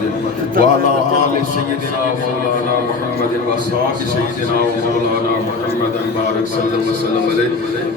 محمد وعلى آل سيدنا مولانا محمد وأصحاب سيدنا مولانا محمد بارك صلى وسلم عليه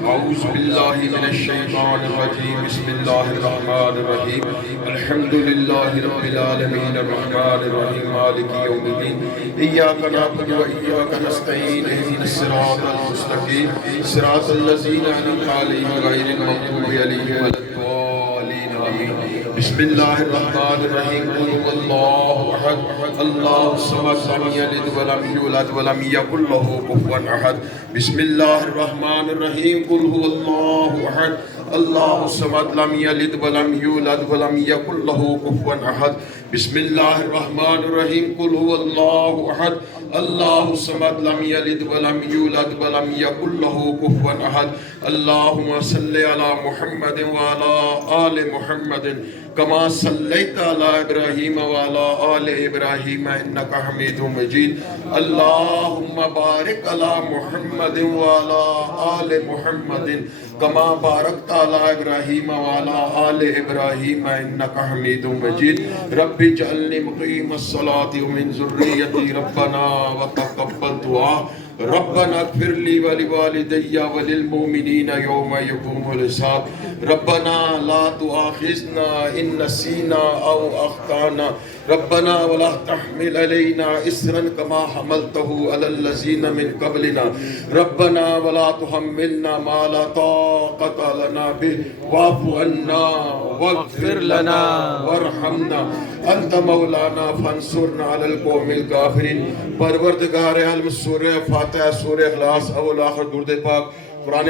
أعوذ بالله من الشيطان الرجيم بسم الله الرحمن الرحيم الحمد لله رب العالمين الرحمن الرحيم مالك يوم الدين إياك نعبد وإياك نستعين اهدنا الصراط المستقيم صراط الذين أنعمت عليهم غير المغضوب عليهم ولا الضالين آمين بسم الله الرحمن الرحيم قل هو الله أحد الله الصمد لم يلد ولم يولد ولم يكن له كفوا أحد بسم الله الرحمن الرحيم قل هو الله أحد الله الصمد لم يلد ولم يولد ولم يكن له كفوا أحد بسم الله الرحمن الرحيم قل هو الله أحد الله الصمد لم يلد ولم يولد ولم يكن له كفوا أحد اللهم صل على محمد وعلى آل محمد كما صليت على إبراهيم وعلى آل إبراهيم إنك حميد مجيد اللهم بارك على محمد وعلى آل محمد كما باركت على إبراهيم وعلى آل إبراهيم إنك حميد مجيد رب اجعلني مقيم الصلاة ومن ذريتي ربنا وتقبل دعاء ربنا اغفر لي ولوالدي وللمؤمنين يوم يقوم الحساب ربنا لا تؤاخذنا إن نسينا أو أخطأنا ربنا ولا تحمل علينا إصرا كما حملته على الذين من قبلنا ربنا ولا تحملنا ما لا طاقة لنا به واعف عنا واغفر لنا وارحمنا أنت مولانا فانصرنا على القوم الكافرين پروردگار عالم سورہ فاتحہ سورہ اخلاص اول آخر درود پاک قرآن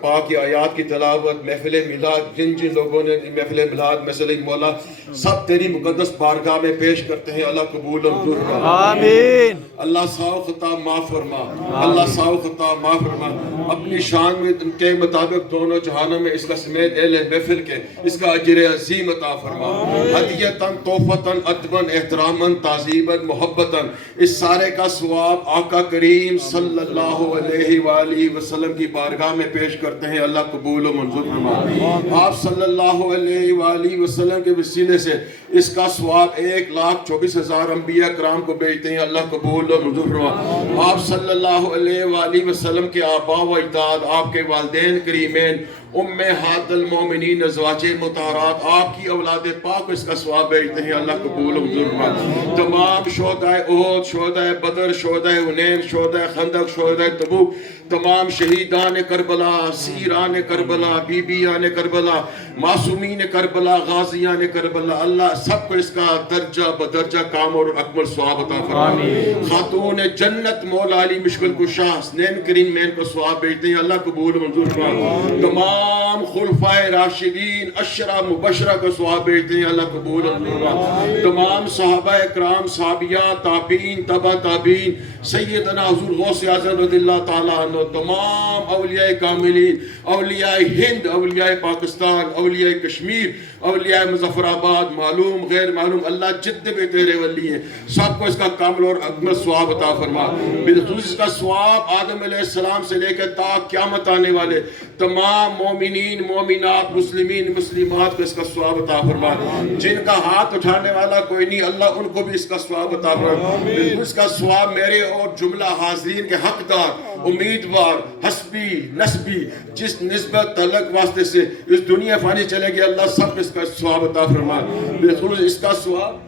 پاک کی آیات کی تلاوت محفل میلاد جن جن لوگوں نے محفل میلاد مسئلہ مولا سب تیری مقدس بارگاہ میں پیش کرتے ہیں اللہ قبول و منظور فرما آمین اللہ ساو خطا معاف فرما اللہ ساو خطا معاف فرما اپنی شان میں کے مطابق دونوں جہانوں میں اس کا سمیت اہل محفل کے اس کا اجر عظیم عطا فرما ہدیتاً توفتاً ادباً احتراماً تعظیماً محبتاً اس سارے کا ثواب آقا کریم صلی اللہ علیہ وآلہ وسلم کی بارگاہ میں پیش کرتے ہیں اللہ قبول و منظور فرما آپ صلی اللہ علیہ وآلہ وسلم کے وسیلے سے اس کا ثواب 1,24,000 انبیاء کرام کو بھیجتے ہیں اللہ قبول و منظور فرما آپ صلی اللہ علیہ وآلہ وسلم کے آباء و اجداد آپ کے والدین کریمین امہات المومنین ازواج مطہرات آپ کی اولاد پاک اس کا ثواب بھیجتے ہیں اللہ قبول و منظور فرما تمام شہدائے احد شہدائے بدر شہدائے حنین شہدائے خندق شہدائے تبوک تمام شہیدان کربلا سیران کربلا بیبیان کربلا معصومین کربلا غازیان کربلا اللہ سب کو اس کا درجہ بدرجہ کام اور اکمل ثواب عطا فرما خاتون جنت مولا علی مشکل کشا حسنین کریم مین کو ثواب بھیجتے ہیں اللہ قبول منظور فرما تمام خلفائے راشدین عشرہ مبشرہ کو ثواب بھیجتے ہیں اللہ قبول منظور فرما تمام صحابہ اکرام صحابیات تابعین تبع تابعین سیدنا حضور غوث اعظم رضی اللہ تعالیٰ عنہ تمام اولیاء کاملین اولیاء ہند اولیاء پاکستان اولیاء کشمیر اولیاء مظفر آباد معلوم غیر معلوم اللہ جتنے بھی تیرے ولی ہیں سب کو اس کا کامل اور اکمل ثواب عطا فرما بالخصوص اس کا ثواب آدم علیہ السلام سے لے کر تا قیامت آنے والے تمام مومنین مومنات مسلمین مسلمات کو اس کا ثواب عطا فرما جن کا ہاتھ اٹھانے والا کوئی نہیں اللہ ان کو بھی اس کا ثواب عطا فرما اس کا ثواب میرے اور جملہ حاضرین کے حقدار امیدوار حسبی نسبی جس نسبت تعلق واسطے سے اس دنیا فانی چلے گی اللہ سب اس کا ثواب عطا فرما بالخصوص اس کا ثواب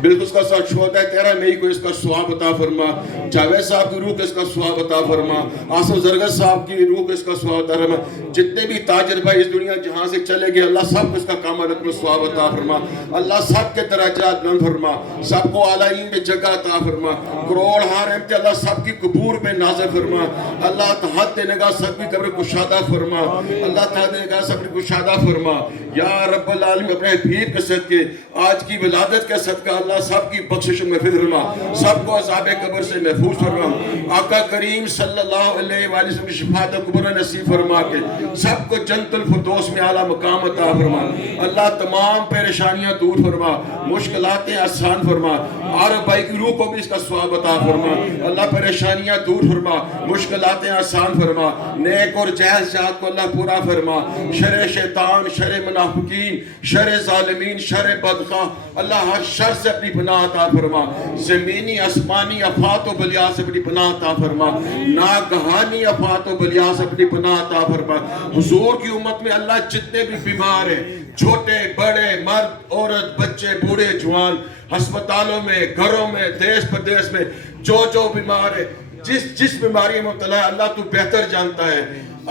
بالکل اس کا ساتھ شہداء 13 مئی کو اس کا ثواب عطا فرما جاوید صاحب کی روح کو اس کا ثواب عطا فرما آصف زرگر صاحب کی روح کو اس کا ثواب عطا فرما جتنے بھی تاجر بھائی اس دنیا جہاں سے چلے گئے اللہ سب کو اس کا کامل اکمل ثواب عطا فرما اللہ سب کے درجات بلند فرما سب کو اعلیٰ میں جگہ عطا فرما کروڑ ہار رحمت اللہ سب کی قبور میں نازل فرما اللہ تحت نگاہ سب کی قبر کشادہ فرما اللہ تحت نگاہ سب کی کشادہ فرما یا رب العالمین اپنے حبیب کے صدقے آج کی ولادت کے صدقہ اللہ سب کی بخشش میں محفوظ فرما سب کو عذاب قبر سے محفوظ فرما آقا کریم صلی اللہ علیہ وآلہ وسلم کی شفاعت کبریٰ نصیب فرما کے سب کو جنت الفردوس میں اعلیٰ مقام عطا فرما اللہ تمام پریشانیاں دور فرما مشکلاتیں آسان فرما عارف بھائی کی روح کو بھی اس کا ثواب عطا فرما اللہ پریشانیاں دور فرما مشکلاتیں آسان فرما نیک اور جائز جہاد کو اللہ پورا فرما شر شیطان شر منافقین شر ظالمین شر بدخواہ اللہ ہر شر سے اپنی پناہ عطا فرما، زمینی آسمانی آفات و بلیات سے اپنی پناہ عطا فرما، ناگہانی آفات و بلیات سے اپنی پناہ عطا فرما۔ حضور کی امت میں اللہ جتنے بھی بیمار ہیں، چھوٹے بڑے مرد عورت بچے بوڑھے جوان، ہسپتالوں میں گھروں میں دیش پردیش میں جو بیمار ہے، جس بیماری میں مبتلا ہے، اللہ تو بہتر جانتا ہے۔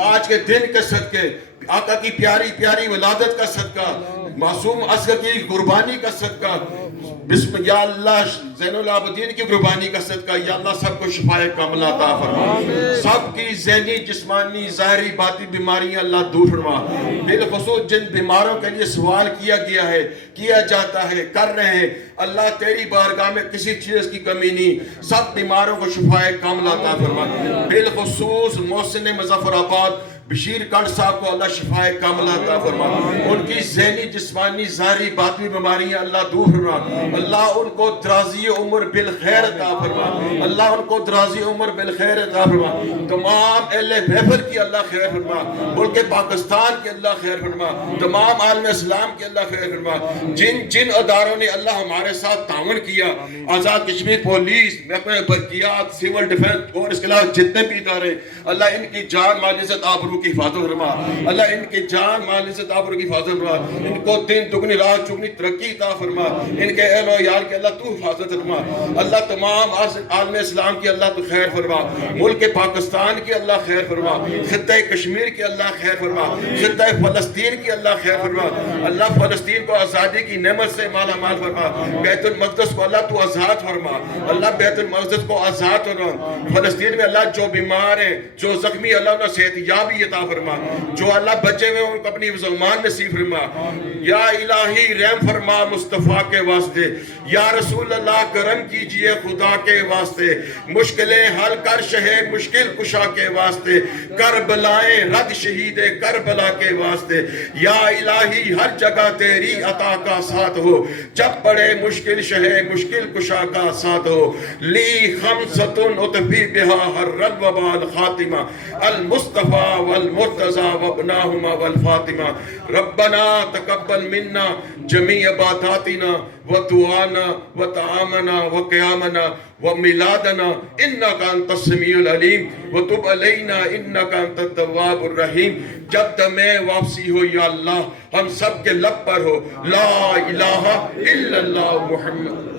آج کے دن کے صدقے، آقا کی پیاری پیاری ولادت کا صدقہ، معصوم اصغر کی قربانی کا صدقہ، بسم یا اللہ زین العابدین کی قربانی کا صدقہ، یا اللہ سب کو شفائے کاملہ عطا فرما، سب کی ذہنی جسمانی ظاہری باطنی بیماریاں اللہ دور فرما۔ بالخصوص جن بیماروں کے لیے سوال کیا گیا ہے، کیا جاتا ہے، کر رہے ہیں، اللہ تیری بارگاہ میں کسی چیز کی کمی نہیں، سب بیماروں کو شفائے کاملہ عطا فرما۔ بالخصوص محسن مظفر آباد بشیر کنڈ صاحب کو اللہ شفائے کاملہ عطا فرما، ان کی ذہنی جسمانی ظاہری باطنی بیماریاں اللہ دور فرما، اللہ ان کو درازی عمر بالخیر عطا فرما، اللہ ان کو درازی عمر بالخیر عطا فرما، تمام اہل محفل کی اللہ خیر فرما، ملک پاکستان کی اللہ خیر فرما، تمام عالم اسلام کی اللہ خیر فرما۔ جن اداروں نے اللہ ہمارے ساتھ تعاون کیا، آزاد کشمیر پولیس، محکمہ برقیات، سول ڈیفنس اور اس کے علاوہ جتنے بھی ادارے، اللہ ان کی جان مال عزت آبرو کی حفاظت فرما، اللہ ان کی جان مال عزت آبرو کی حفاظت فرما، ان کو دن دگنی رات چگنی ترقی عطا فرما، ان کے اہل و عیال کے اللہ تو حفاظت فرما، اللہ تمام عالم اسلام کی اللہ تو خیر فرما، ملک پاکستان کی اللہ خیر فرما، خطہ کشمیر کی اللہ خیر فرما، خطہ فلسطین کی اللہ خیر فرما، اللہ فلسطین کو آزادی کی نعمت سے مالا مال فرما، بیت المقدس کو اللہ تو آزاد فرما، اللہ بیت المقدس کو آزاد فرما، فلسطین میں اللہ جو بیمار ہیں جو زخمی اللہ انہیں صحت یابی عطا فرما، جو اللہ بچے ہوئے ان کو اپنی زمان نصیب فرما، یا الہی رحم فرما مصطفیٰ کے واسطے، یا رسول اللہ کرم کیجئے خدا کے واسطے، مشکلیں حل کر شہ مشکل کشا کے واسطے، کربلائیں رد شہید کربلا کے واسطے، یا الہی ہر جگہ تیری عطا کا ساتھ ہو، جب پڑے مشکل شہ مشکل کشا کا ساتھ ہو، لی خمسۃ اطفی بہا حر الوبا الخاتمہ، المصطفیٰ والمرتضی وابناہما والفاطمہ، ربنا تقبل منا جمیع عباداتنا ودعانا وطعامنا وقیامنا وملادنا انک انت السمیع العلیم وتب علینا انک انت التواب الرحیم۔ جب تمہیں واپسی ہو یا اللہ ہم سب کے لب پر ہو لا الہ الا اللہ محمد